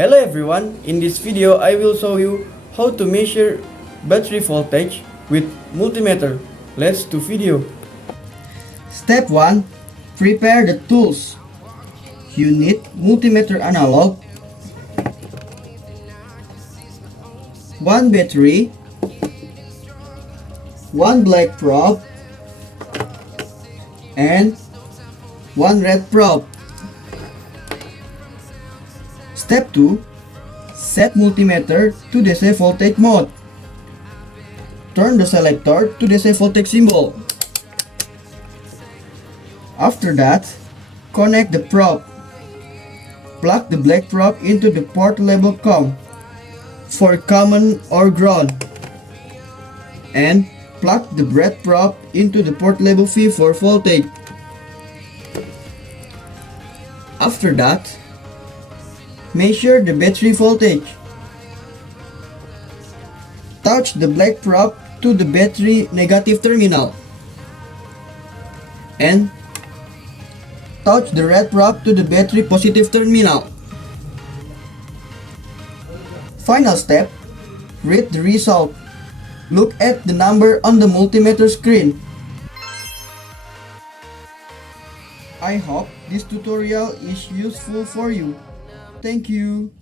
Hello everyone, in this video I will show you how to measure battery voltage with multimeter. Let's do video. Step 1. Prepare the tools. You need multimeter analog, 1 battery, 1 black probe, and 1 red probe. Step 2. Set multimeter to DC voltage mode. Turn the selector to DC voltage symbol. After that, connect the probe. Plug the black probe into the port label COM for common or ground, and plug the red probe into the port label V for voltage. After that, measure the battery voltage. Touch the black probe to the battery negative terminal and touch the red probe to the battery positive terminal. Final step, read the result. Look at the number on the multimeter screen. I hope this tutorial is useful for you. Thank you.